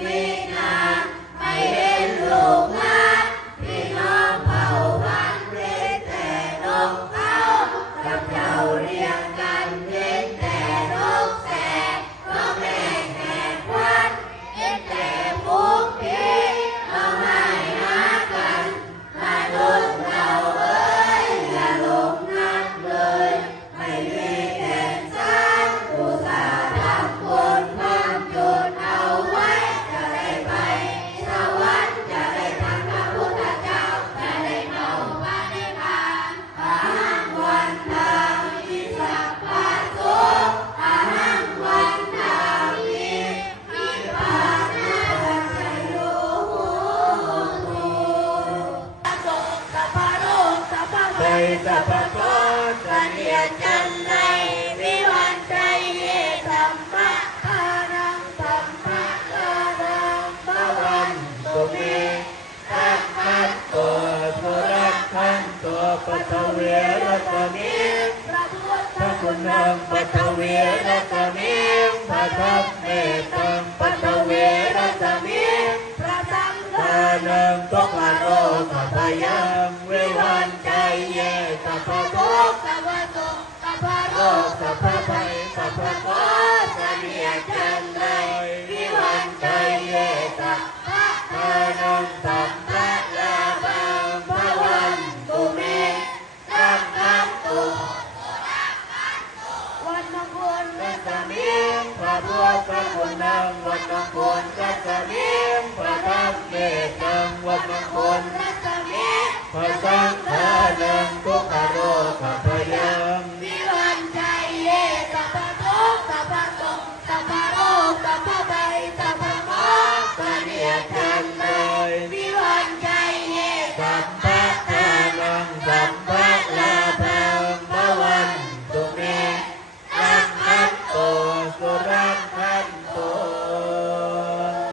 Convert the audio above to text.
มีนาให้เห็นลูกหลานพี่น้องเผ่าพันธุ์เรียนแต่นกเขากับเจ้าเรียงกันเรียนแต่นกแสกนกแม่แขกวันเรียนแต่พุกพีเราให้หากันมาดุลเราเอ้ยอย่าหลงนักเลยไม่มีแก่นสารผู้สาทำบุญทำจุดเอาไว้จะได้ไปสวรรค์จะได้ทันพระพุทธเจ้าจะได้เข้าพระนิพพานอาหังวันทามิสัพพะโสอาหังวันทามินิพพานาปัจจโยโหตุโสสัพพะโลกสัพพะไตรสัพพะโกฏเนียจันไนวิวันใจเยสัมภะทานังสัมภะทานังภวันตุเมตัสสัตตัวสุรักขันตัวปัทเวรตมิพระพุทธคุณังปัทเวรตมิพระธรรมเมตังปัทเวรตมิพระสังฆานังตุกขโรคพยังวิวันใจเยสัพพะทุกข์สัพพะโสสัพพะโรคสัพพะภัยสัพพะโกฏเนียจันไนวิวันใจเยสัพพะทานังสัมภะลาภังภวันตุเมสัพพะตุวันมงคลกัสสมิงพระพุทธคุณังวันมงคลกัสสมิงพระธรรมเมตังวันมงคลกัสสมิงพระสัง